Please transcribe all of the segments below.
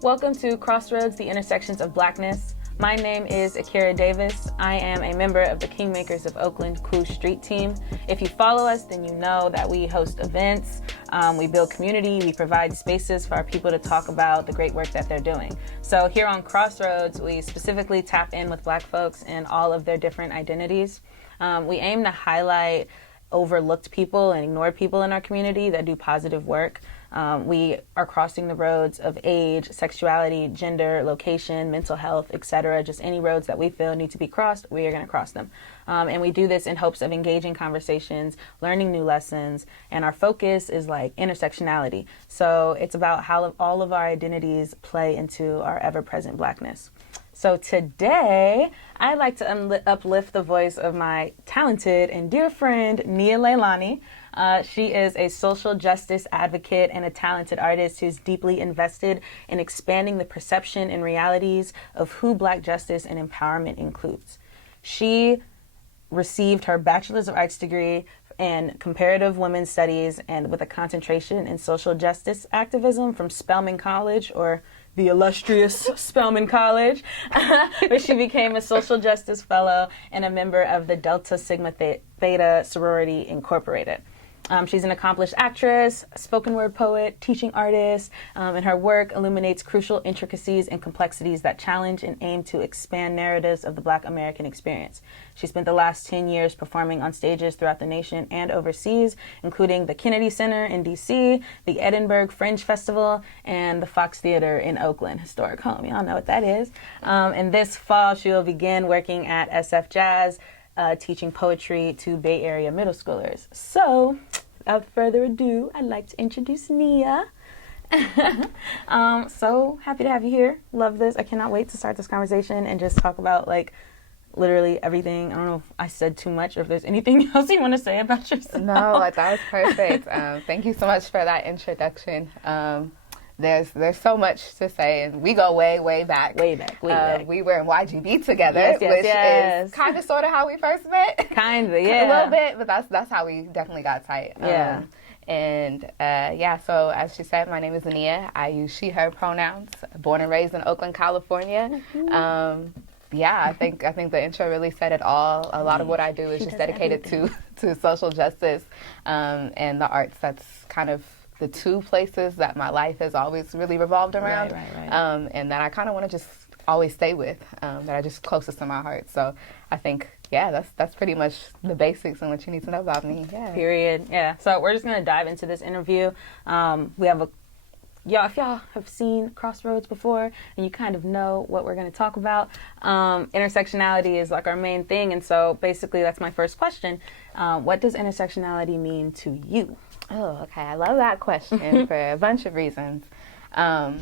Welcome to Crossroads, the Intersections of Blackness. My name is Ikera Davis. I am a member of the Keymakers of Oakland Cool Street team. If you follow us, then you know that we host events, we build community, we provide spaces for our people to talk about the great work that they're doing. So here on Crossroads, we specifically tap in with Black folks and all of their different identities. We aim to highlight overlooked people and ignored people in our community that do positive work. We are crossing the roads of age, sexuality, gender, location, mental health, etc. Just any roads that we feel need to be crossed, we are going to cross them. And we do this in hopes of engaging conversations, learning new lessons, and our focus is like intersectionality. So it's about how all of our identities play into our ever-present Blackness. So today, I'd like to uplift the voice of my talented and dear friend, Nia Leilani. She is a social justice advocate and a talented artist who's deeply invested in expanding the perception and realities of who Black justice and empowerment includes. She received her Bachelor's of Arts degree in Comparative Women's Studies and with a concentration in social justice activism from Spelman College, or the illustrious Spelman College, where she became a social justice fellow and a member of the Delta Sigma Theta Sorority Incorporated. She's an accomplished actress, spoken word poet, teaching artist, and her work illuminates crucial intricacies and complexities that challenge and aim to expand narratives of the Black American experience. She spent the last 10 years performing on stages throughout the nation and overseas, including the Kennedy Center in D.C., the Edinburgh Fringe Festival, and the Fox Theater in Oakland, historic home. Y'all know what that is. And this fall, she will begin working at SF Jazz, teaching poetry to Bay Area middle schoolers. So, without further ado, I'd like to introduce Nia. So happy to have you here. Love this. I cannot wait to start this conversation and just talk about like literally everything. I don't know if I said too much or if there's anything else you want to say about yourself. No, that was perfect. Thank you so much for that introduction. There's so much to say, and we go way back. Way back. We were in YGB together, yes, which yes. is kind of sort of how we first met. Kind of, yeah. A little bit, but that's how we definitely got tight. Yeah. So as she said, my name is Nia. I use she, her pronouns. Born and raised in Oakland, California. I think the intro really said it all. A lot of what I do is just dedicated to social justice and the arts. That's kind of the two places that my life has always really revolved around, right. And that I kind of want to just always stay with, that are just closest to my heart. So I think, that's pretty much the basics and what you need to know about me. Yeah. Period. Yeah. So we're just gonna dive into this interview. We have if y'all have seen Crossroads before and you kind of know what we're going to talk about, intersectionality is like our main thing. And so basically that's my first question. What does intersectionality mean to you? Oh, okay. I love that question for a bunch of reasons. So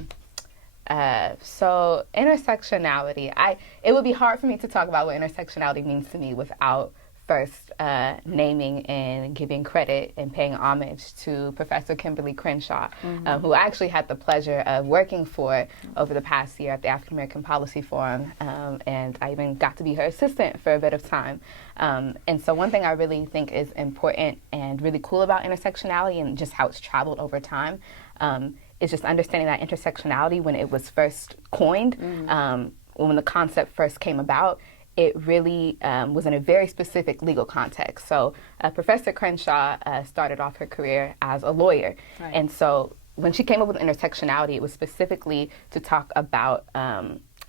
intersectionality, it would be hard for me to talk about what intersectionality means to me without first naming and giving credit and paying homage to Professor Kimberly Crenshaw, who I actually had the pleasure of working for over the past year at the African American Policy Forum, and I even got to be her assistant for a bit of time. And so one thing I really think is important and really cool about intersectionality and just how it's traveled over time is just understanding that intersectionality, when it was first coined, when the concept first came about, it really was in a very specific legal context. So Professor Crenshaw started off her career as a lawyer. Right. And so when she came up with intersectionality, it was specifically to talk about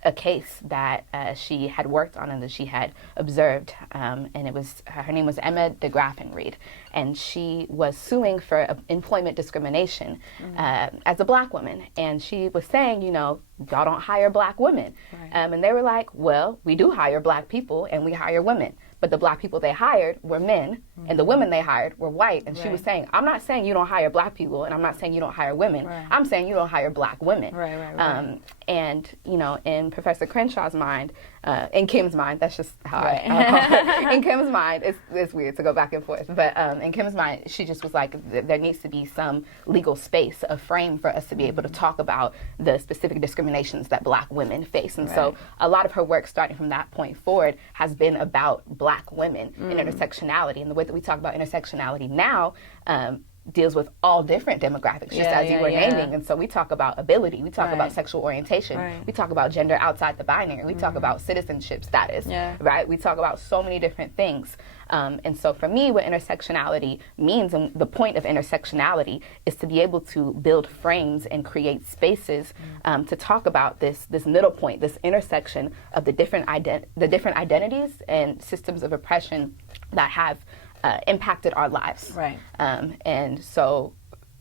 a case that she had worked on and that she had observed. And it was, her name was Emma DeGraffenreid. And she was suing for employment discrimination as a Black woman. And she was saying, y'all don't hire Black women. Right. And they were like, well, we do hire Black people and we hire women. But the Black people they hired were men, and the women they hired were white. And she was saying, I'm not saying you don't hire Black people, and I'm not saying you don't hire women. Right. I'm saying you don't hire Black women. Right. And, in Professor Crenshaw's mind, in Kim's mind, that's just how I call her. In Kim's mind, it's weird to go back and forth. But in Kim's mind, she just was like, there needs to be some legal space, a frame for us to be able to talk about the specific discriminations that Black women face. And so a lot of her work starting from that point forward has been about Black women and intersectionality. And the way that we talk about intersectionality now, deals with all different demographics, just as you were naming. And so we talk about ability, we talk about sexual orientation, we talk about gender outside the binary, we talk about citizenship status, right? We talk about so many different things. And so for me, what intersectionality means, and the point of intersectionality, is to be able to build frames and create spaces to talk about this middle point, this intersection of the different identities and systems of oppression that have impacted our lives. Right. And so,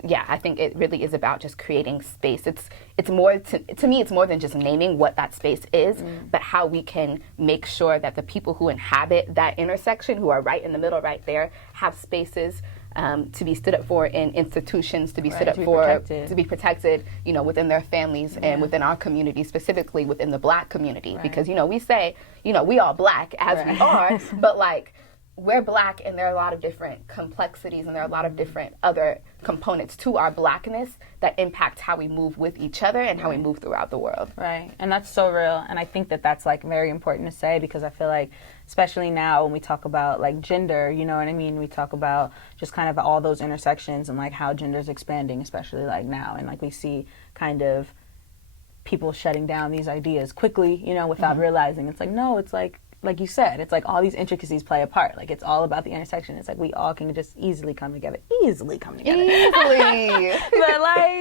yeah, I think it really is about just creating space. It's more, to me, it's more than just naming what that space is, but how we can make sure that the people who inhabit that intersection, who are right in the middle, right there, have spaces to be stood up for in institutions, to be stood up for, to be protected, you know, within their families and within our community, specifically within the Black community. Because, you know, we say, you know, we all Black as we are, but like, we're Black, and there are a lot of different complexities, and there are a lot of different other components to our Blackness that impact how we move with each other and how we move throughout the world. Right, and that's so real, and I think that that's like very important to say, because I feel like, especially now when we talk about like gender, you know what I mean? We talk about just kind of all those intersections and like how gender is expanding, especially like now, and like we see kind of people shutting down these ideas quickly, you know, without realizing. It's like, no, it's like you said, it's like all these intricacies play a part. Like, it's all about the intersection. It's like we all can just easily come together. Easily. But like,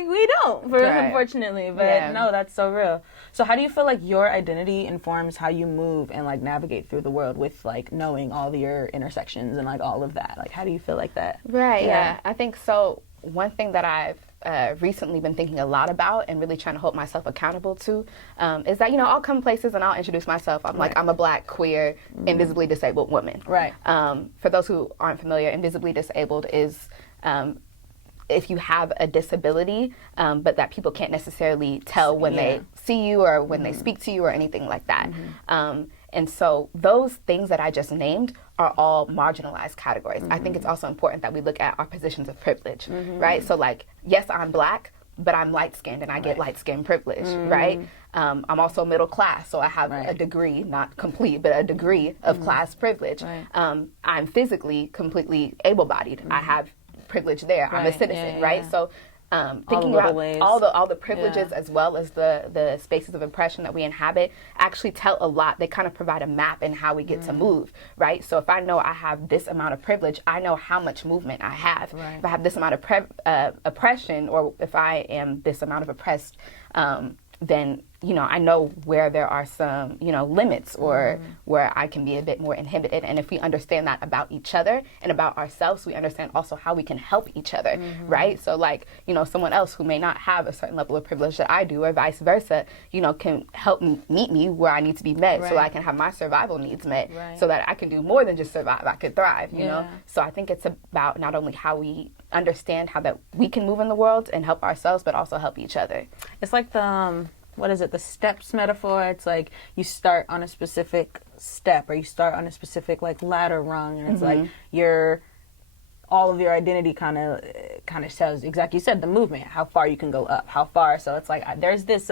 we don't, unfortunately. But no, that's so real. So how do you feel like your identity informs how you move and like navigate through the world with like knowing all your intersections and like all of that? Like, how do you feel like that? Right, yeah. I think so. One thing that I've recently been thinking a lot about and really trying to hold myself accountable to is that, you know, I'll come places and I'll introduce myself. I'm like, I'm a Black, queer, invisibly disabled woman. Right. For those who aren't familiar, invisibly disabled is if you have a disability, but that people can't necessarily tell when they see you or when they speak to you or anything like that. And so those things that I just named are all marginalized categories. I think it's also important that we look at our positions of privilege, right? So like, yes, I'm Black, but I'm light-skinned and I get light-skinned privilege, right? I'm also middle class, so I have a degree, not complete, but a degree of class privilege. I'm physically completely able-bodied. I have privilege there. I'm a citizen, right? So thinking about all the privileges as well as the spaces of oppression that we inhabit actually tell a lot. They kind of provide a map in how we get to move, right? So if I know I have this amount of privilege, I know how much movement I have. If I have this amount of oppression, or if I am this amount of oppressed, then, you know, I know where there are some, you know, limits or where I can be a bit more inhibited. And if we understand that about each other and about ourselves, we understand also how we can help each other, right? So like, you know, someone else who may not have a certain level of privilege that I do, or vice versa, you know, can help meet me where I need to be met so I can have my survival needs met so that I can do more than just survive, I could thrive, you know? So I think it's about not only how we understand how that we can move in the world and help ourselves, but also help each other. It's like the what is it, the steps metaphor? It's like you start on a specific step, or you start on a specific like ladder rung, and it's like all of your identity kind of shows, exactly, you said, the movement, how far you can go up, how far. So it's like there's this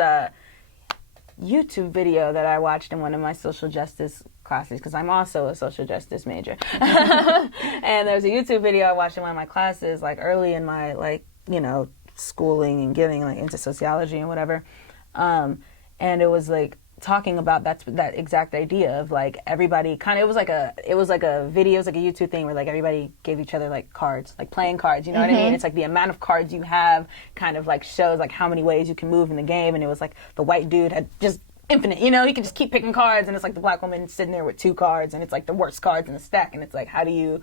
YouTube video that I watched in one of my social justice classes, because I'm also a social justice major. And there's a YouTube video I watched in one of my classes, like early in my, like, you know, schooling and getting like into sociology and whatever. And it was like talking about that exact idea of like everybody kind of, it was like a video, it was like a YouTube thing where like everybody gave each other like cards, like playing cards, you know what I mean? It's like the amount of cards you have kind of like shows like how many ways you can move in the game. And it was like the white dude had just infinite, you know, he could just keep picking cards, and it's like the Black woman sitting there with 2 cards, and it's like the worst cards in the stack. And it's like, how do you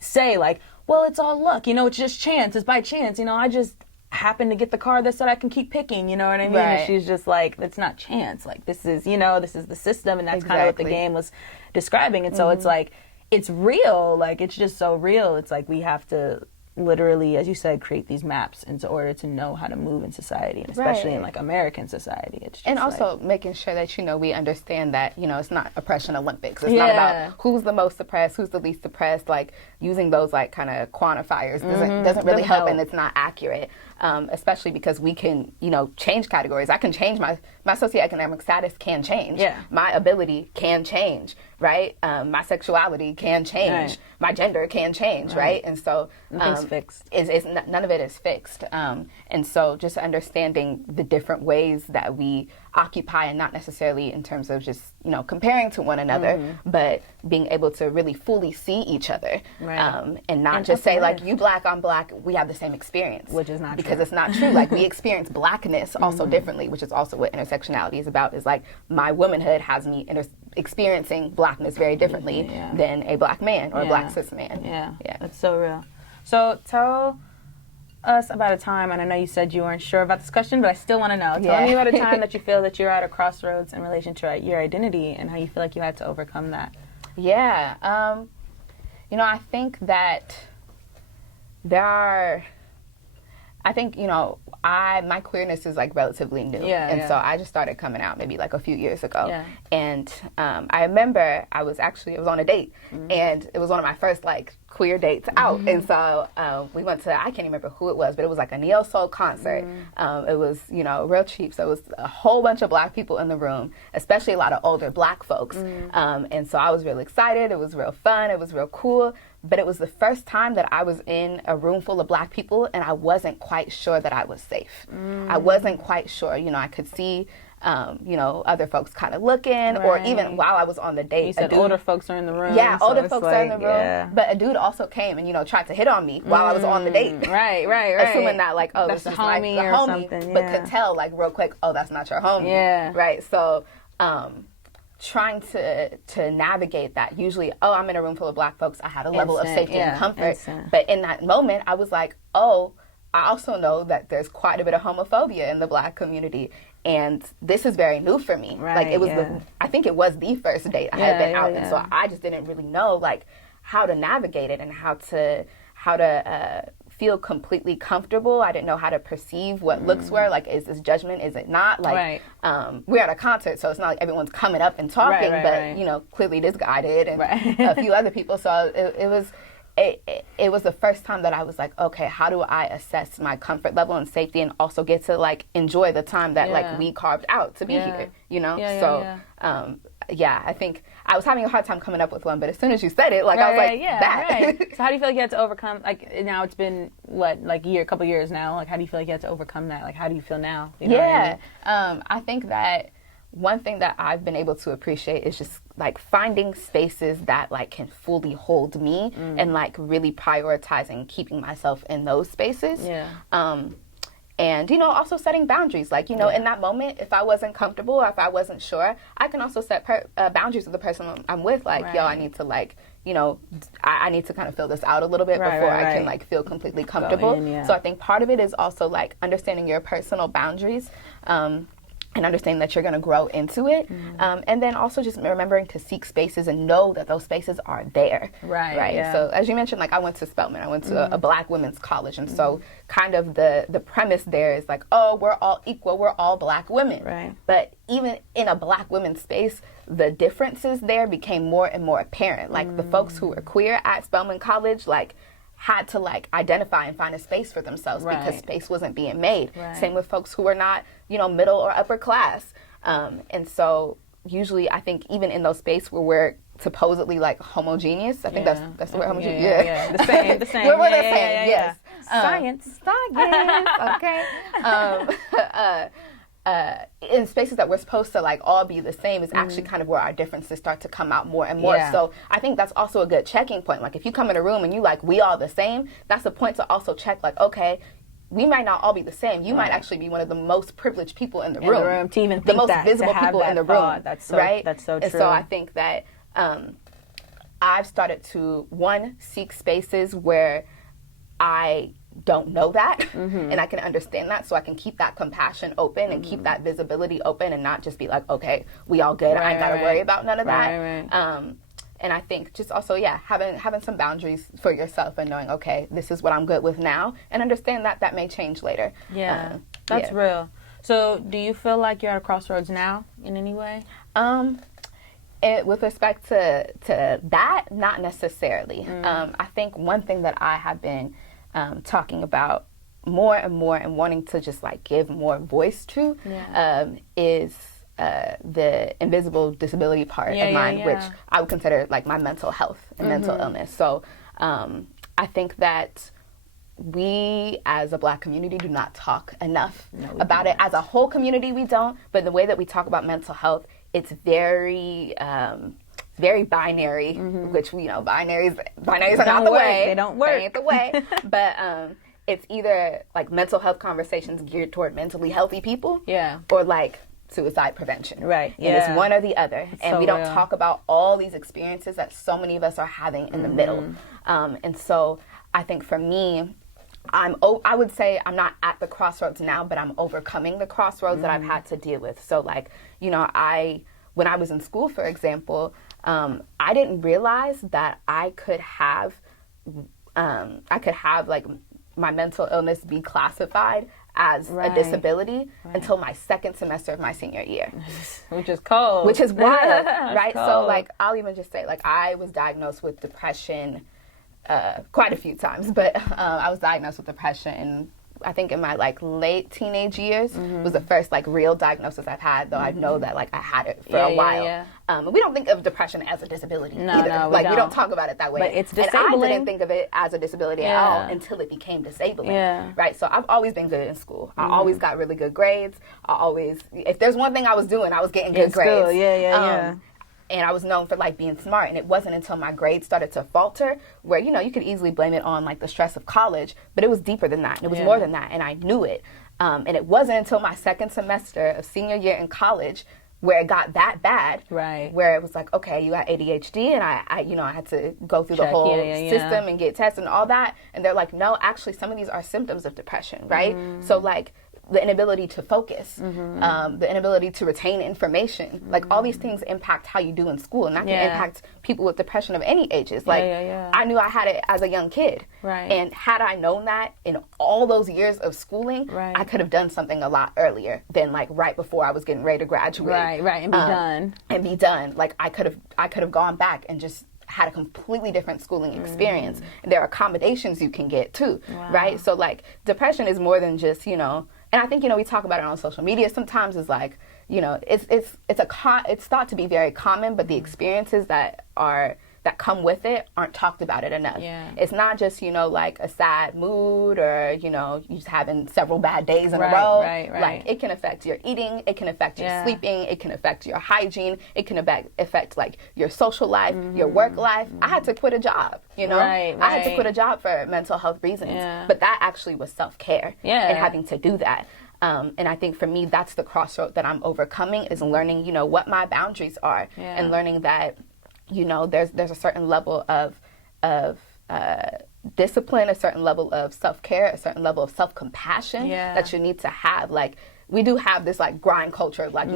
say like, well, it's all luck, you know, it's just chance, it's by chance, you know, I just happen to get the card that said I can keep picking, you know what I mean? And she's just like, it's not chance, like this is, you know, this is the system, and that's kind of what the game was describing. And so it's like, it's real, like it's just so real. It's like we have to literally, as you said, create these maps in order to know how to move in society, and especially in like American society. It's just, and also like, making sure that, you know, we understand that, you know, it's not oppression Olympics. It's not about who's the most oppressed, who's the least oppressed. Like using those like kind of quantifiers doesn't really help, and it's not accurate. Especially because we can, you know, change categories. I can change my socioeconomic status can change. My ability can change, right? My sexuality can change. My gender can change, right? And so I think is fixed. None of it is fixed. And so just understanding the different ways that we occupy, and not necessarily in terms of just, comparing to one another, but being able to really fully see each other. Right. And not just say, like, you black, I'm black, we have the same experience. Which is not true. Because it's not true. Like, we experience blackness also differently, which is also what intersectionality is about, is like, my womanhood has me experiencing blackness very differently than a black man or a black cis man. Yeah, that's so real. So tell us about a time, and I know you said you weren't sure about this question, but I still want to know. Tell me about a time that you feel that you're at a crossroads in relation to your identity, and how you feel like you had to overcome that. Yeah. I think that my queerness is like relatively new. So I just started coming out maybe like a few years ago. Yeah. And I remember it was on a date, and it was one of my first like queer dates out. And so we went to, I can't even remember who it was, but it was like a neo soul concert. It was, real cheap. So it was a whole bunch of black people in the room, especially a lot of older black folks. And so I was real excited. It was real fun. It was real cool. But it was the first time that I was in a room full of black people, and I wasn't quite sure that I was safe. I wasn't quite sure. I could see, other folks kind of looking, or even while I was on the date. You said older folks are in the room. Yeah, so older folks are in the room. Yeah. But a dude also came and, tried to hit on me while I was on the date. Right. Assuming that, like, oh, that's this is homie like a or homie. something. But could tell, like, real quick, oh, that's not your homie. Yeah. Right. So, trying to navigate that. Usually, I'm in a room full of black folks. I had a level of safety and comfort. But in that moment, I was like, oh, I also know that there's quite a bit of homophobia in the black community. And this is very new for me. Right, like, it was I think it was the first date I had been out. And so I just didn't really know, like, how to navigate it and how to feel completely comfortable. I didn't know how to perceive what looks were. Like, is this judgment? Is it not? Like, we're at a concert, so it's not like everyone's coming up and talking, but clearly this guy did, and a few other people. So it was the first time that I was like, okay, how do I assess my comfort level and safety, and also get to like enjoy the time that like we carved out to be here, I think I was having a hard time coming up with one, but as soon as you said it, like, I was like, that. So how do you feel like you had to overcome, like, now it's been, a couple years now, like, how do you feel like you had to overcome that? Like, how do you feel now? You know what I mean? I think that one thing that I've been able to appreciate is just, like, finding spaces that, like, can fully hold me and, like, really prioritizing keeping myself in those spaces. And, also setting boundaries. Like, in that moment, if I wasn't comfortable or if I wasn't sure, I can also set boundaries with the person I'm with. Like, I need to, like, I need to kind of fill this out a little bit before I can, like, feel completely comfortable. So I think part of it is also, like, understanding your personal boundaries. And understanding that you're going to grow into it. And then also just remembering to seek spaces and know that those spaces are there. Right. Yeah. So as you mentioned, like, I went to Spelman. I went to a black women's college. And so kind of the premise there is like, oh, we're all equal. We're all black women. Right. But even in a black women's space, the differences there became more and more apparent. Like, the folks who were queer at Spelman College, like, had to, like, identify and find a space for themselves because space wasn't being made. Same with folks who were not, middle or upper class. And so usually I think even in those spaces where we're supposedly, like, homogeneous, I think that's the word, homogeneous. The same. We're the same, yes. Science. Okay. In spaces that we're supposed to, like, all be the same is actually kind of where our differences start to come out more and more. So I think that's also a good checking point. Like, if you come in a room and you like, we all the same, that's a point to also check, like, okay, we might not all be the same. You might actually be one of the most privileged people in the room. To even think the most that, visible people in the room. That's so, right? That's so true. And so I think that I've started to, seek spaces where I don't know that and I can understand that, so I can keep that compassion open and keep that visibility open and not just be like, okay, we all good. I ain't got to worry about none of that. And I think just also, having some boundaries for yourself and knowing, okay, this is what I'm good with now, and understand that may change later. That's real. So do you feel like you're at a crossroads now in any way? With respect to that, not necessarily. I think one thing that I have been talking about more and more and wanting to just, like, give more voice to is the invisible disability part of mine, which I would consider, like, my mental health and mental illness. So I think that we as a Black community do not talk enough about it. As a whole community, we don't. But the way that we talk about mental health, it's very binary, which binaries are not the way. They don't work. They ain't the way. But it's either like mental health conversations geared toward mentally healthy people, or like suicide prevention. Right. And it's one or the other. And we don't talk about all these experiences that so many of us are having in the middle. And so I think for me, I would say I'm not at the crossroads now, but I'm overcoming the crossroads that I've had to deal with. So like, when I was in school, for example, I didn't realize that I could have like my mental illness be classified as a disability until my second semester of my senior year. Which is cold. Which is wild, right? Cold. So like, I'll even just say, like, I was diagnosed with depression quite a few times, but I was diagnosed with depression, I think in my like late teenage years was the first like real diagnosis I've had, though I know that like I had it for a while. We don't think of depression as a disability either. No, we don't talk about it that way. But it's disabling. And I didn't think of it as a disability at all until it became disabling. Right? So I've always been good in school. I always got really good grades. If there's one thing I was doing, I was getting good grades. And I was known for like being smart, and it wasn't until my grades started to falter where, you could easily blame it on like the stress of college, but it was deeper than that. And it was more than that, and I knew it. And it wasn't until my second semester of senior year in college where it got that bad, where it was like, okay, you got ADHD, and I had to go through the whole system and get tested and all that. And they're like, no, actually, some of these are symptoms of depression, right? So like, the inability to focus, the inability to retain information, like all these things impact how you do in school, and that can impact people with depression of any ages. Like I knew I had it as a young kid, and had I known that in all those years of schooling, I could have done something a lot earlier than like right before I was getting ready to graduate, and be done. Like I could have gone back and just had a completely different schooling experience. And there are accommodations you can get too, right? So like depression is more than just, and I think, we talk about it on social media sometimes. Is like, it's thought to be very common, but the experiences that come with it aren't talked about it enough. It's not just, like a sad mood or, you just having several bad days in a row. Like it can affect your eating, it can affect your sleeping, it can affect your hygiene, it can affect like your social life, your work life. I had to quit a job, I had to quit a job for mental health reasons, but that actually was self-care and having to do that. And I think for me, that's the crossroad that I'm overcoming, is learning, what my boundaries are, and learning that, there's a certain level of discipline, a certain level of self-care, a certain level of self-compassion that you need to have. Like, we do have this like grind culture, like you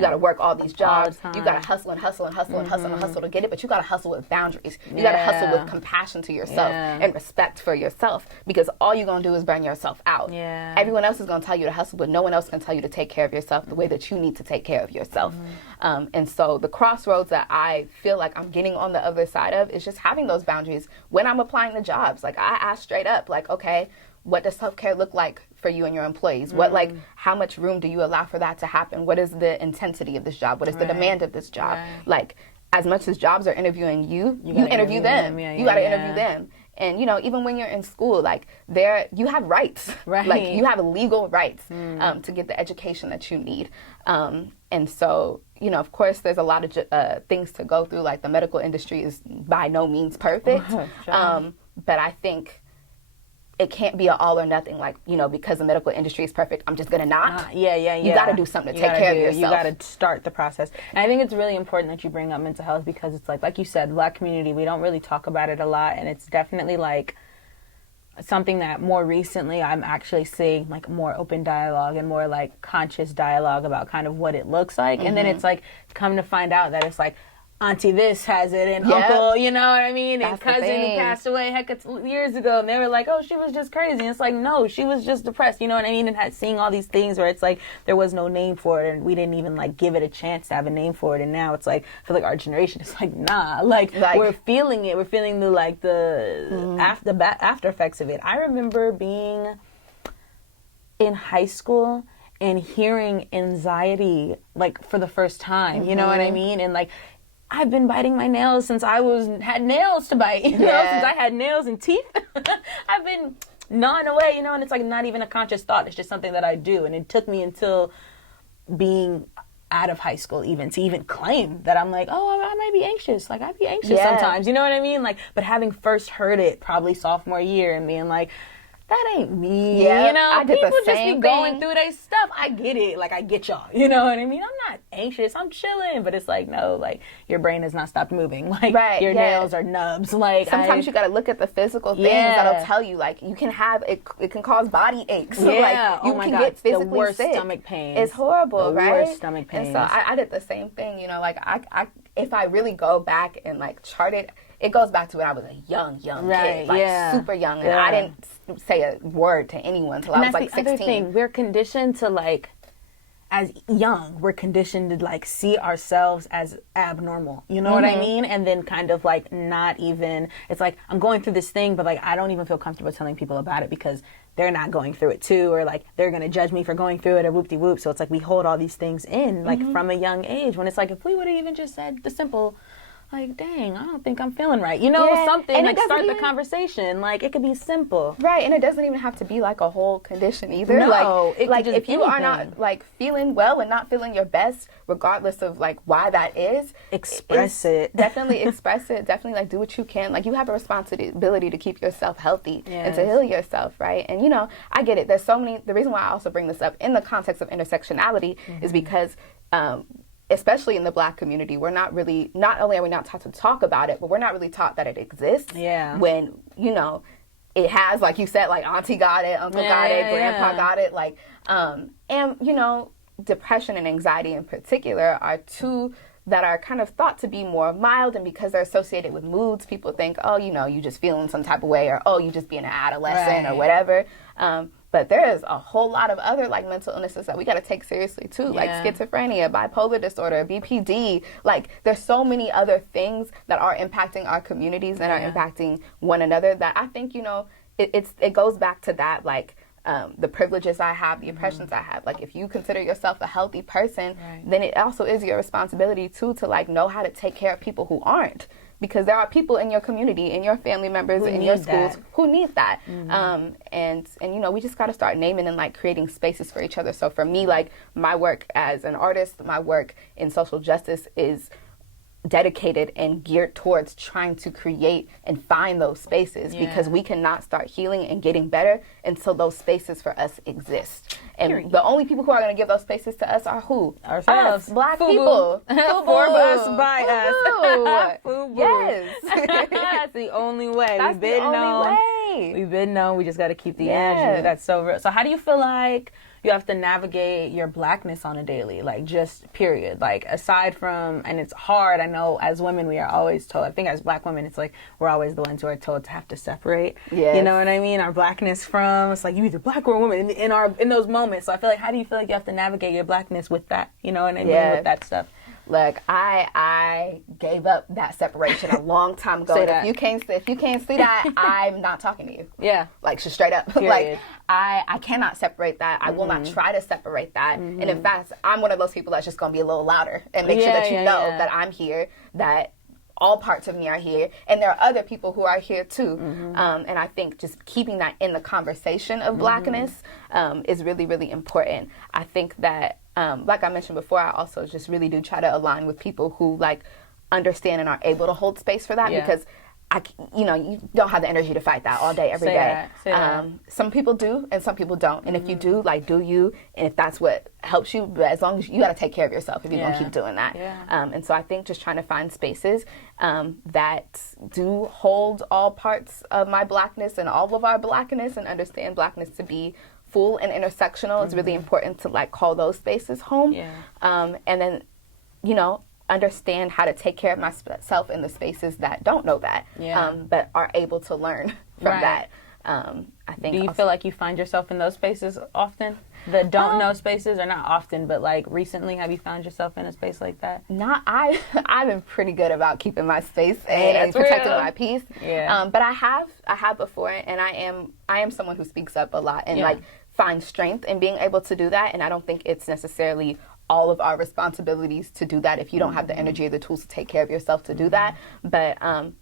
gotta work all these jobs, you gotta hustle and hustle and hustle and hustle and hustle to get it, but you gotta hustle with boundaries. You gotta hustle with compassion to yourself and respect for yourself, because all you're gonna do is burn yourself out. Everyone else is gonna tell you to hustle, but no one else can tell you to take care of yourself the way that you need to take care of yourself. And so the crossroads that I feel like I'm getting on the other side of is just having those boundaries when I'm applying to jobs. Like I ask straight up, like, okay, what does self-care look like for you and your employees? What, like, how much room do you allow for that to happen? What is the intensity of this job? What is the demand of this job? Like, as much as jobs are interviewing you interview them. You got to interview them. And, even when you're in school, like, you have rights. Like, you have legal rights to get the education that you need. And so, of course, there's a lot of things to go through. Like, the medical industry is by no means perfect. But I think it can't be an all or nothing, like, because the medical industry is perfect, I'm just going to not. You got to do something to take care of yourself. You got to start the process. And I think it's really important that you bring up mental health, because it's like you said, Black community, we don't really talk about it a lot. And it's definitely like something that more recently I'm actually seeing like more open dialogue and more like conscious dialogue about kind of what it looks like. And then it's like come to find out that it's like, Auntie this has it, and Uncle, you know what I mean? And cousin who passed away years ago, and they were like, oh, she was just crazy. And it's like, no, she was just depressed, you know what I mean? And seeing all these things where it's like there was no name for it, and we didn't even like give it a chance to have a name for it. And now it's like, I feel like our generation is like, nah, like we're feeling it. We're feeling the after effects of it. I remember being in high school and hearing anxiety like for the first time, you know what I mean? And like, I've been biting my nails since I had nails to bite, you know, since I had nails and teeth. I've been gnawing away, you know, and it's like not even a conscious thought. It's just something that I do. And it took me until being out of high school even to even claim that I'm like, oh, I might be anxious. Like, I'd be anxious sometimes, you know what I mean? Like, but having first heard it probably sophomore year and being like, that ain't me, you know? I did People the just same be going thing. through their stuff. I get it. Like, I get y'all, you know what I mean? I'm not anxious. I'm chilling. But it's like, no, like, your brain has not stopped moving. Like, your nails are nubs. Like, sometimes you got to look at the physical things that'll tell you, like, you can have, it can cause body aches. Yeah. Like, you can get physically the worst sick. Stomach pains. It's horrible, right? The worst stomach pains. And so I did the same thing, you know, like, I if I really go back and, like, chart it, it goes back to when I was a young kid, like super young, and I didn't say a word to anyone until I was like 16. That's the other thing. We're conditioned to, like, as young, we're conditioned to, like, see ourselves as abnormal. You know what I mean? And then kind of, like, not even, it's like, I'm going through this thing, but, like, I don't even feel comfortable telling people about it because they're not going through it too, or, like, they're going to judge me for going through it, or whoop-de-whoop. So it's like we hold all these things in, like, from a young age, when it's like, if we would have even just said the simple, like, dang, I don't think I'm feeling right. You know, something, and like, start the conversation. Like, it could be simple. Right, and it doesn't even have to be, like, a whole condition either. No, like if you are not, like, feeling well and not feeling your best, regardless of, like, why that is. Express it. Definitely express it. Definitely, like, do what you can. Like, you have a responsibility to keep yourself healthy and to heal yourself, right? And, you know, I get it. There's so many, the reason why I also bring this up in the context of intersectionality is because, especially in the Black community, we're not really, not only are we not taught to talk about it, but we're not really taught that it exists. Yeah. When, you know, it has, like you said, like, auntie got it, uncle got it, grandpa got it, like, and, you know, depression and anxiety in particular are two that are kind of thought to be more mild, and because they're associated with moods, people think, oh, you know, you just feeling some type of way, or, oh, you just being an adolescent or whatever. But there is a whole lot of other, like, mental illnesses that we got to take seriously, too, like schizophrenia, bipolar disorder, BPD. Like, there's so many other things that are impacting our communities and are impacting one another that I think, you know, it goes back to that, like, the privileges I have, the oppressions I have. Like, if you consider yourself a healthy person, then it also is your responsibility, too, to, like, know how to take care of people who aren't. Because there are people in your community, in your family members, in your schools who need that. And you know, we just got to start naming and, like, creating spaces for each other. So for me, like, my work as an artist, my work in social justice is dedicated and geared towards trying to create and find those spaces because we cannot start healing and getting better until those spaces for us exist. And the only people who are going to give those spaces to us are who? Ourselves. Us, Black people. For us, by us. Yes. That's the only way. That's the only way. We've been known. We just got to keep the energy. That's so real. So how do you feel like you have to navigate your Blackness on a daily, like, just period, like, aside from, and it's hard, I know, as women, we are always told, I think as Black women, it's like, we're always the ones who are told to have to separate, you know what I mean, our Blackness from, it's like, you either Black or a woman in those moments. So I feel like, how do you feel like you have to navigate your Blackness with that, you know what I mean, with that stuff? Look, I gave up that separation a long time ago. If you can't see that, I'm not talking to you. Yeah. Like, just straight up. Like, I cannot separate that. I will not try to separate that. And in fact, I'm one of those people that's just going to be a little louder and make sure that you know that I'm here, that all parts of me are here, and there are other people who are here too. And I think just keeping that in the conversation of Blackness is really, really important. I think that, like I mentioned before, I also just really do try to align with people who, like, understand and are able to hold space for that because you know, you don't have the energy to fight that all day, every day. Some people do, and some people don't. And if you do, like, do you? And if that's what helps you, but as long as you got to take care of yourself if you're going to keep doing that. And so I think just trying to find spaces that do hold all parts of my Blackness and all of our Blackness, and understand Blackness to be full and intersectional. It's really important to, like, call those spaces home. And then, you know, understand how to take care of myself in the spaces that don't know that, but are able to learn from that. I think. Do you feel like you find yourself in those spaces often? The don't know spaces, or not often, but, like, recently, have you found yourself in a space like that? I've been pretty good about keeping my space and protecting my peace. But I have before, and I am someone who speaks up a lot and like finds strength in being able to do that. And I don't think it's necessarily all of our responsibilities to do that if you don't have the energy or the tools to take care of yourself to do that. But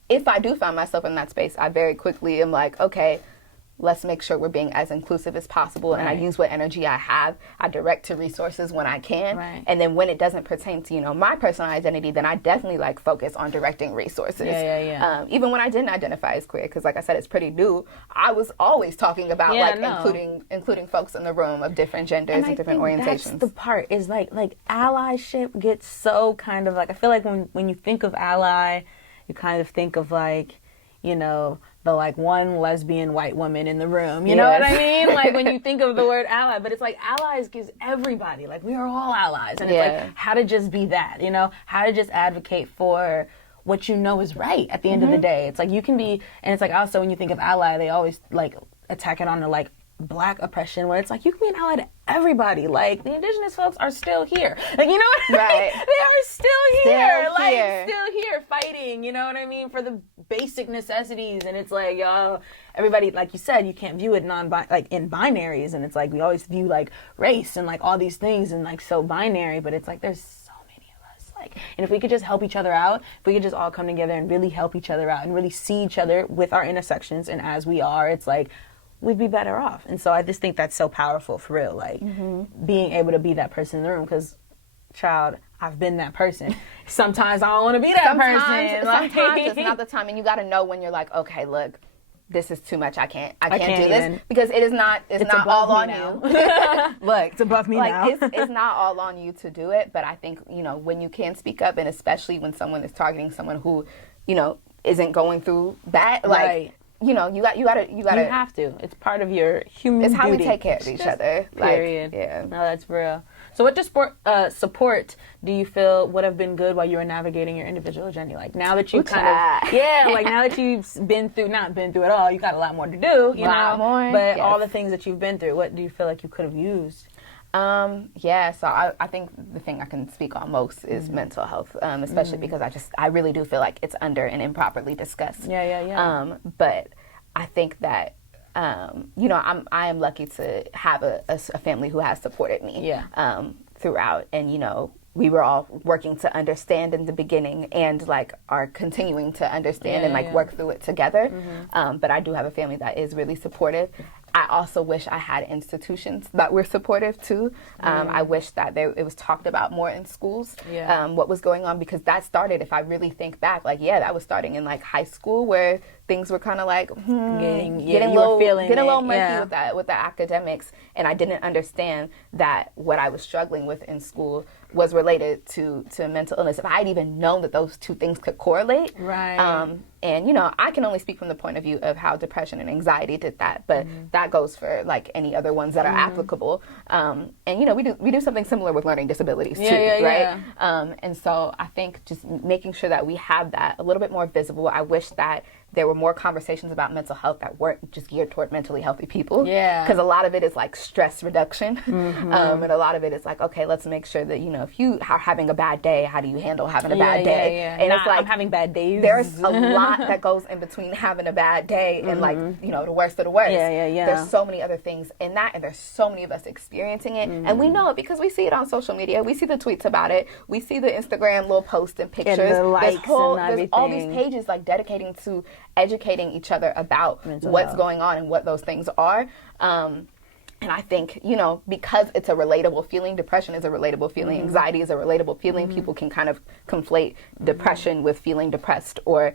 if I do find myself in that space, I very quickly am like, okay, let's make sure we're being as inclusive as possible. And I use what energy I have. I direct to resources when I can. Right. And then when it doesn't pertain to, you know, my personal identity, then I definitely like focus on directing resources. Even when I didn't identify as queer, because like I said, it's pretty new. I was always talking about including folks in the room of different genders and different orientations. That's the part is like allyship gets so kind of like, I feel like when you think of ally, you kind of think of like, you know, the like one lesbian white woman in the room, you know what I mean? Like when you think of the word ally, but it's like allies gives everybody, like we are all allies. And it's like how to just be that, you know, how to just advocate for what you know is right at the end of the day. It's like you can be, and it's like also when you think of ally, they always like attack it on the like Black oppression, where it's like you can be an ally to everybody. Like the indigenous folks are still here, like you know what I mean? They are still here fighting, you know what I mean, for the basic necessities. And it's like, y'all, everybody, like you said, you can't view it in binaries, and it's like we always view like race and like all these things and like so binary, but it's like there's so many of us, like, and if we could just help each other out, if we could just all come together and really help each other out and really see each other with our intersections and as we are, it's like we'd be better off. And so I just think that's so powerful for real, like being able to be that person in the room, because child, I've been that person. Sometimes I don't want to be that person. Sometimes it's not the time, and you got to know when you're like, okay, look, this is too much. I can't do this, because it's not all on you. Look, it's above me now. It's not all on you to do it, but I think, you know, when you can speak up, and especially when someone is targeting someone who, you know, isn't going through that, like, you know, you have to. It's part of your human duty. It's how we take care of each other. Period. No, that's real. So what support do you feel would have been good while you were navigating your individual journey? Like now that you like now that you've not been through it all, you got a lot more to do, you know? But all the things that you've been through, what do you feel like you could have used? So I think the thing I can speak on most is mental health, especially because I really do feel like it's under and improperly discussed. But I think that, you know, I am lucky to have a family who has supported me throughout, and, you know, we were all working to understand in the beginning and like are continuing to understand and like work through it together. But I do have a family that is really supportive. I also wish I had institutions that were supportive too. I wish that it was talked about more in schools, what was going on, because that started, if I really think back, like, that was starting in like high school, where things were kind of like getting a little murky with the academics, and I didn't understand that what I was struggling with in school was related to mental illness. If I had even known that those two things could correlate, and, you know, I can only speak from the point of view of how depression and anxiety did that, but that goes for like any other ones that are applicable. And, you know, we do something similar with learning disabilities too, right? And so I think just making sure that we have that a little bit more visible. I wish that there were more conversations about mental health that weren't just geared toward mentally healthy people. Because a lot of it is like stress reduction. And a lot of it is like, okay, let's make sure that, you know, if you are having a bad day, how do you handle having a bad day? And it's like, I'm having bad days. There's a lot that goes in between having a bad day and like, you know, the worst of the worst. There's so many other things in that, and there's so many of us experiencing it. And we know it because we see it on social media. We see the tweets about it. We see the Instagram little posts and pictures. And the likes and everything. There's all these pages like dedicating to educating each other about what's going on and what those things are. And I think, you know, because it's a relatable feeling, depression is a relatable feeling, anxiety is a relatable feeling, people can kind of conflate depression with feeling depressed, or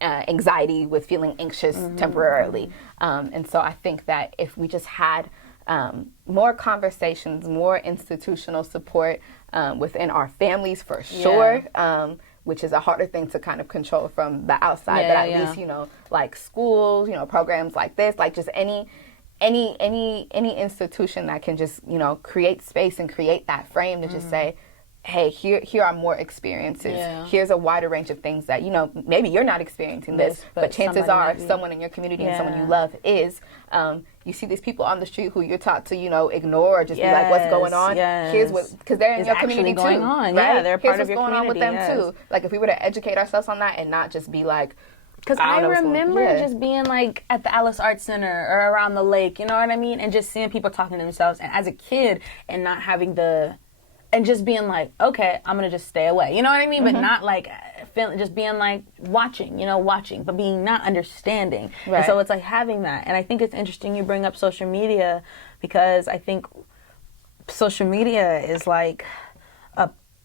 anxiety with feeling anxious temporarily. And so I think that if we just had more conversations, more institutional support within our families for sure, which is a harder thing to kind of control from the outside, but at least, you know, like schools, you know, programs like this, like just any institution that can just, you know, create space and create that frame to just say, hey, here are more experiences. Here's a wider range of things that, you know, maybe you're not experiencing this, but chances are someone in your community and someone you love is. You see these people on the street who you're taught to, you know, ignore or just be like, what's going on? Here's what, because they're in your community going too. On. Right? They're part of your community. Here's what's going on with them too. Like if we were to educate ourselves on that and not just be like, because I remember just being like at the Alice Art Center or around the lake, you know what I mean? And just seeing people talking to themselves, and as a kid, and not having and just being like, okay, I'm going to just stay away. You know what I mean? But not like feeling, just being like watching, but being not understanding. Right. And so it's like having that. And I think it's interesting you bring up social media, because I think social media is like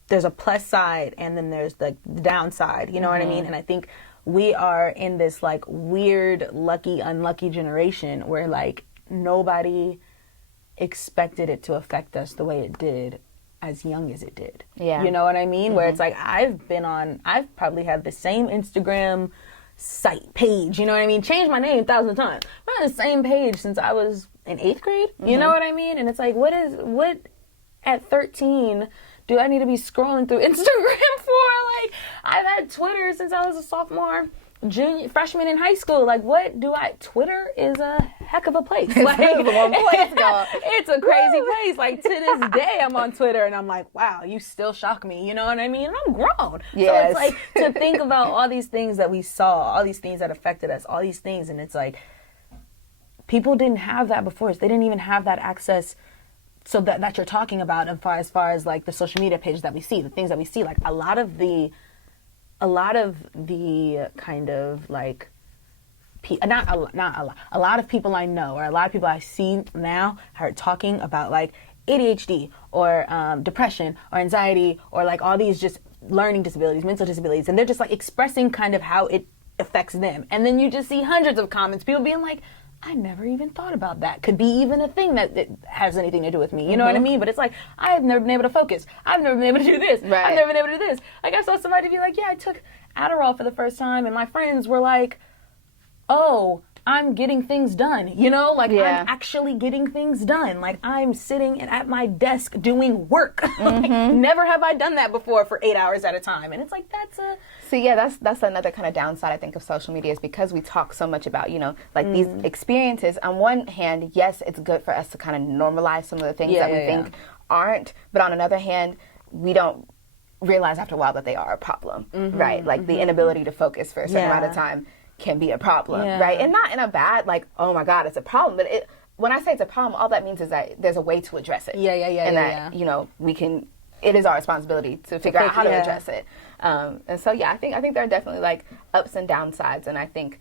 there's a plus side and then there's the downside, you know what I mean? And I think we are in this like weird, lucky, unlucky generation where like nobody expected it to affect us the way it did as young as it did. Yeah. You know what I mean? Where it's like I've probably had the same Instagram site page, you know what I mean? Changed my name 1,000 times. I'm on the same page since I was in 8th grade. You know what I mean? And it's like, what at 13 do I need to be scrolling through Instagram for? Like, I've had Twitter since I was a sophomore, freshman in high school. Like, Twitter is a heck of a place. Like, it's a crazy place. Like, to this day, I'm on Twitter and I'm like, wow, you still shock me. You know what I mean? And I'm grown. Yes. So it's like to think about all these things that we saw, all these things that affected us, all these things. And it's like, people didn't have that before us. They didn't even have that access. So that you're talking about, as far as like the social media pages that we see, the things that we see, like a lot of the kind of like, a lot of people I know, or a lot of people I see now are talking about like ADHD or depression or anxiety or like all these just learning disabilities, mental disabilities, and they're just like expressing kind of how it affects them. And then you just see hundreds of comments, people being like, I never even thought about that. Could be even a thing that it has anything to do with me. You know what I mean? But it's like, I've never been able to focus. I've never been able to do this. Right. I've never been able to do this. Like, I saw somebody be like, yeah, I took Adderall for the first time, and my friends were like, oh, I'm getting things done. You know? Like, I'm actually getting things done. Like, I'm sitting at my desk doing work. Like, never have I done that before for 8 hours at a time. And it's like, that's another kind of downside, I think, of social media, is because we talk so much about, like these experiences. On one hand, yes, it's good for us to kind of normalize some of the things that we think aren't. But on another hand, we don't realize after a while that they are a problem, right? Like the inability to focus for a certain amount of time can be a problem, right? And not in a bad, like, oh my God, it's a problem. But when I say it's a problem, all that means is that there's a way to address it. And that, we can, it is our responsibility to figure out how to address it. And so, I think there are definitely like ups and downsides. And I think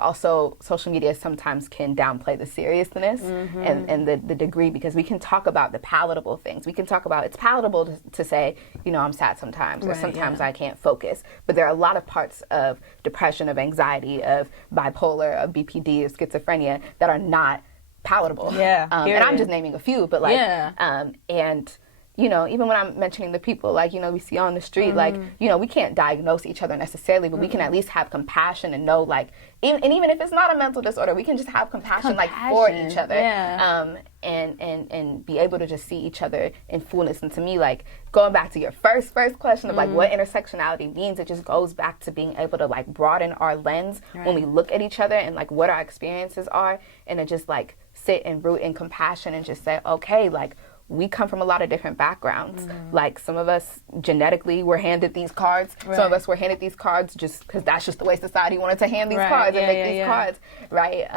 also social media sometimes can downplay the seriousness and the degree, because we can talk about the palatable things. We can talk about, it's palatable to say, I'm sad sometimes, or sometimes I can't focus. But there are a lot of parts of depression, of anxiety, of bipolar, of BPD, of schizophrenia that are not palatable. And I'm just naming a few, but like, and even when I'm mentioning the people, like, we see on the street, like, we can't diagnose each other necessarily, but we can at least have compassion and know, like, even if it's not a mental disorder, we can just have compassion. Like, for each other. And be able to just see each other in fullness. And to me, like, going back to your first question of, like, what intersectionality means, it just goes back to being able to, like, broaden our lens when we look at each other and, like, what our experiences are, and to just, like, sit and root in compassion and just say, okay, like, we come from a lot of different backgrounds. Like, some of us genetically were handed these cards. Some of us were handed these cards just because that's just the way society wanted to hand these cards and make these cards, right?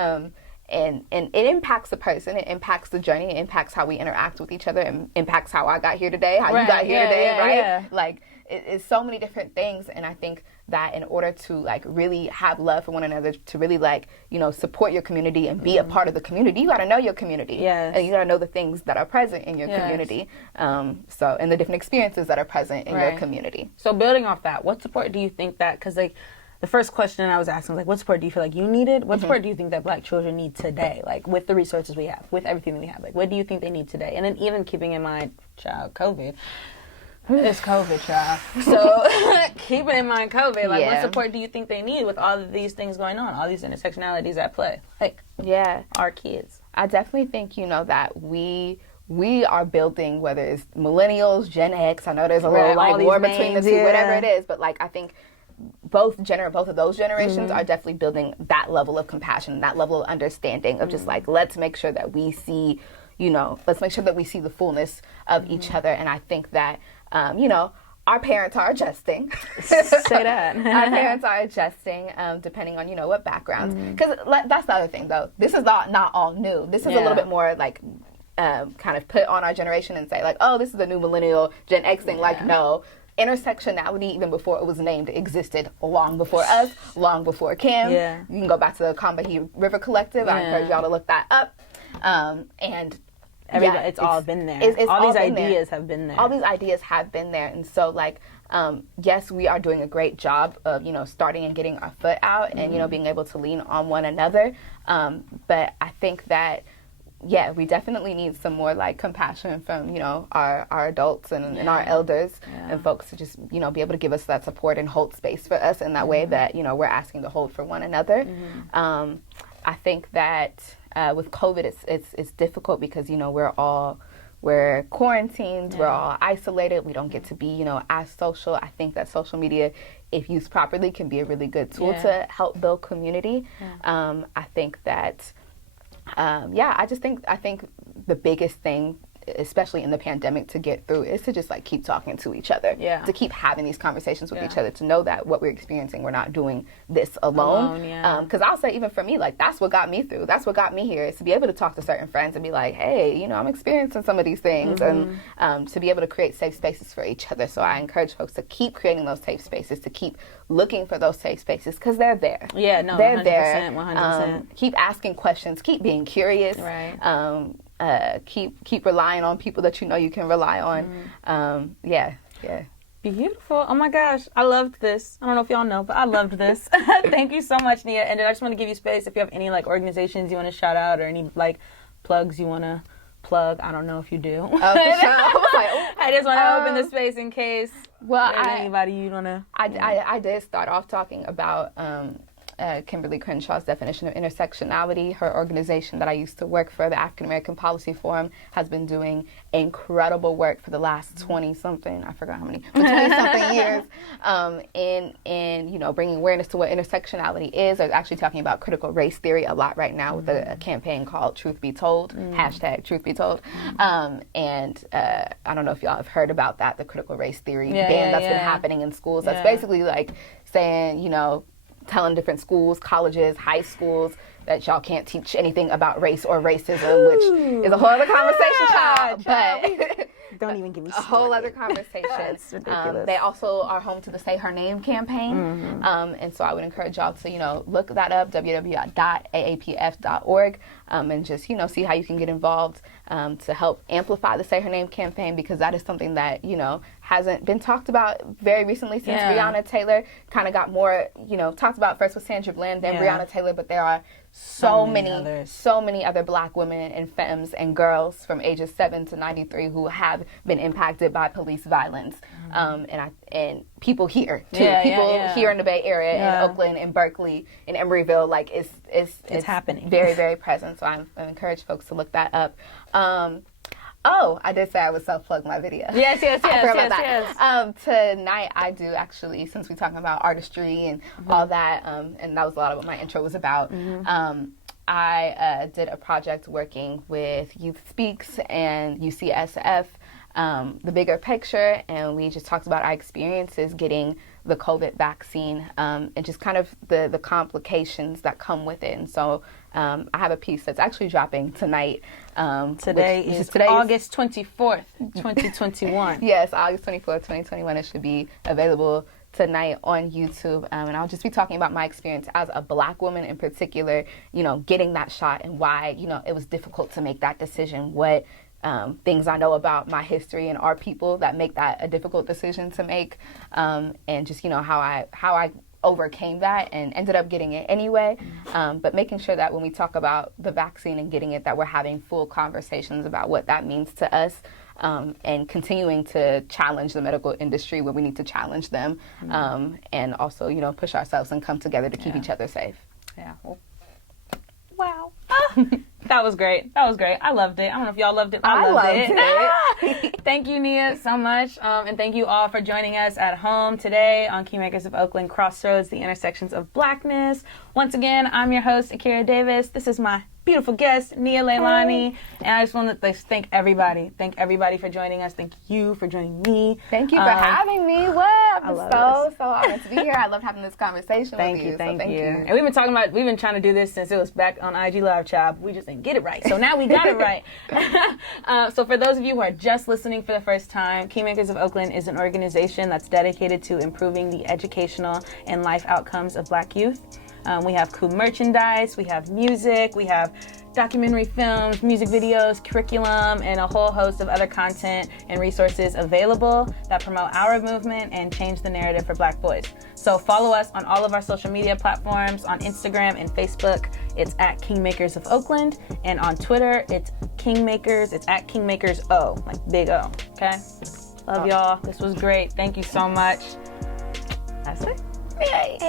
And it impacts the person. It impacts the journey. It impacts how we interact with each other. It impacts how I got here today, how you got here today, right? Like, it's so many different things. And I think that in order to, like, really have love for one another, to really, like, support your community and be a part of the community, you got to know your community. And you got to know the things that are present in your community. And the different experiences that are present in your community. So building off that, what support do you think that, because, like, the first question I was asking was, like, what support do you feel like you needed? What support do you think that Black children need today? Like, with the resources we have, with everything that we have, like, what do you think they need today? And then even keeping in mind, COVID. It's COVID, child. So keeping in mind COVID, like, what support do you think they need with all of these things going on, all these intersectionalities at play? Like, our kids. I definitely think, that we are building, whether it's millennials, Gen X, I know there's a little, like, war between the two, whatever it is, but, like, I think both of those generations are definitely building that level of compassion, that level of understanding of just, like, let's make sure that we see, let's make sure that we see the fullness of each other. And I think that, our parents are adjusting. Say that. Our parents are adjusting, depending on, what backgrounds. Because that's the other thing, though. This is not all new. This is a little bit more, like, kind of put on our generation and say, like, oh, this is a new millennial Gen X thing. Like, no. intersectionality, even before it was named, existed long before us, long before Kim. Yeah. You can go back to the Combahee River Collective. I encourage y'all to look that up. And it's all been there. All these ideas have been there. All these ideas have been there. And so, like, yes, we are doing a great job of, starting and getting our foot out and, being able to lean on one another. But I think that, we definitely need some more, like, compassion from, our adults and our elders and folks to just, be able to give us that support and hold space for us in that way that, we're asking to hold for one another. I think that with COVID, it's difficult because, we're quarantined, we're all isolated, we don't get to be, as social. I think that social media, if used properly, can be a really good tool to help build community. I think that, I think the biggest thing, especially in the pandemic, to get through is to just, like, keep talking to each other, to keep having these conversations with each other, to know that what we're experiencing, we're not doing this alone. Because I'll say, even for me, like, that's what got me through. That's what got me here, is to be able to talk to certain friends and be like, hey, I'm experiencing some of these things, and to be able to create safe spaces for each other. So I encourage folks to keep creating those safe spaces, to keep looking for those safe spaces, because they're there. Yeah, no, they're 100%, there. 100%. Keep asking questions, keep being curious. Right. Keep relying on people that you can rely on. Beautiful. Oh my gosh, I loved this. I don't know if y'all know, but I loved this. Thank you so much, Nia. And I just want to give you space if you have any, like, organizations you want to shout out or any, like, plugs you want to plug. I don't know if you do. Oh, for sure. I just want to open the space in case anybody you want to. I did start off talking about Kimberly Crenshaw's definition of intersectionality. Her organization that I used to work for, the African American Policy Forum, has been doing incredible work for the last 20-something, I forgot how many, but 20-something years in bringing awareness to what intersectionality is. They're actually talking about critical race theory a lot right now with a campaign called Truth Be Told, hashtag Truth Be Told. I don't know if y'all have heard about that, the critical race theory ban that's been happening in schools. That's basically like saying, telling different schools, colleges, high schools that y'all can't teach anything about race or racism, which is a whole other conversation, child. But don't even give me a whole other conversation. It's ridiculous. They also are home to the Say Her Name campaign. And so I would encourage y'all to, look that up, www.aapf.org, and just, see how you can get involved to help amplify the Say Her Name campaign, because that is something that, hasn't been talked about very recently since Breonna Taylor kind of got more, talked about first with Sandra Bland, then Breonna Taylor, but there are so many other Black women and femmes and girls from ages 7 to 93 who have been impacted by police violence, and people here too, here in the Bay Area, in Oakland, in Berkeley, in Emeryville, like it's happening, very, very present. So I encourage folks to look that up. I did say I would self-plug my video. Yes. Tonight I do, actually, since we're talking about artistry and all that, and that was a lot of what my intro was about. I did a project working with Youth Speaks and UCSF, The Bigger Picture, and we just talked about our experiences getting the COVID vaccine, and just kind of the complications that come with it. And so I have a piece that's actually dropping tonight. Today is August 24th, 2021. Yes, August 24th, 2021. It should be available tonight on YouTube. And I'll just be talking about my experience as a Black woman in particular, getting that shot and why, it was difficult to make that decision. What things I know about my history and our people that make that a difficult decision to make, and just how I overcame that and ended up getting it anyway, but making sure that when we talk about the vaccine and getting it, that we're having full conversations about what that means to us, and continuing to challenge the medical industry where we need to challenge them, and also push ourselves and come together to keep each other safe. Wow. That was great. I loved it. I don't know if y'all loved it. I loved it. Thank you, Nia, so much. And thank you all for joining us at home today on Keymakers of Oakland, Crossroads, the intersections of Blackness. Once again, I'm your host, Ikera Davis. This is my beautiful guest, Nia Leilani. And I just want to thank everybody. Thank everybody for joining us. Thank you for joining me. Thank you for having me. What? I'm so honored to be here. I love having this conversation with you. Thank you. And we've been trying to do this since it was back on IG Live, child. We just didn't get it right. So now we got it right. So for those of you who are just listening for the first time, Keymakers of Oakland is an organization that's dedicated to improving the educational and life outcomes of Black youth. We have cool merchandise, we have music, we have documentary films, music videos, curriculum, and a whole host of other content and resources available that promote our movement and change the narrative for Black boys. So follow us on all of our social media platforms. On Instagram and Facebook, it's at Keymakers of Oakland, and on Twitter, it's Keymakers. It's at Keymakers O, like big O. Okay. Love y'all. This was great. Thank you so much. That's it. Hey.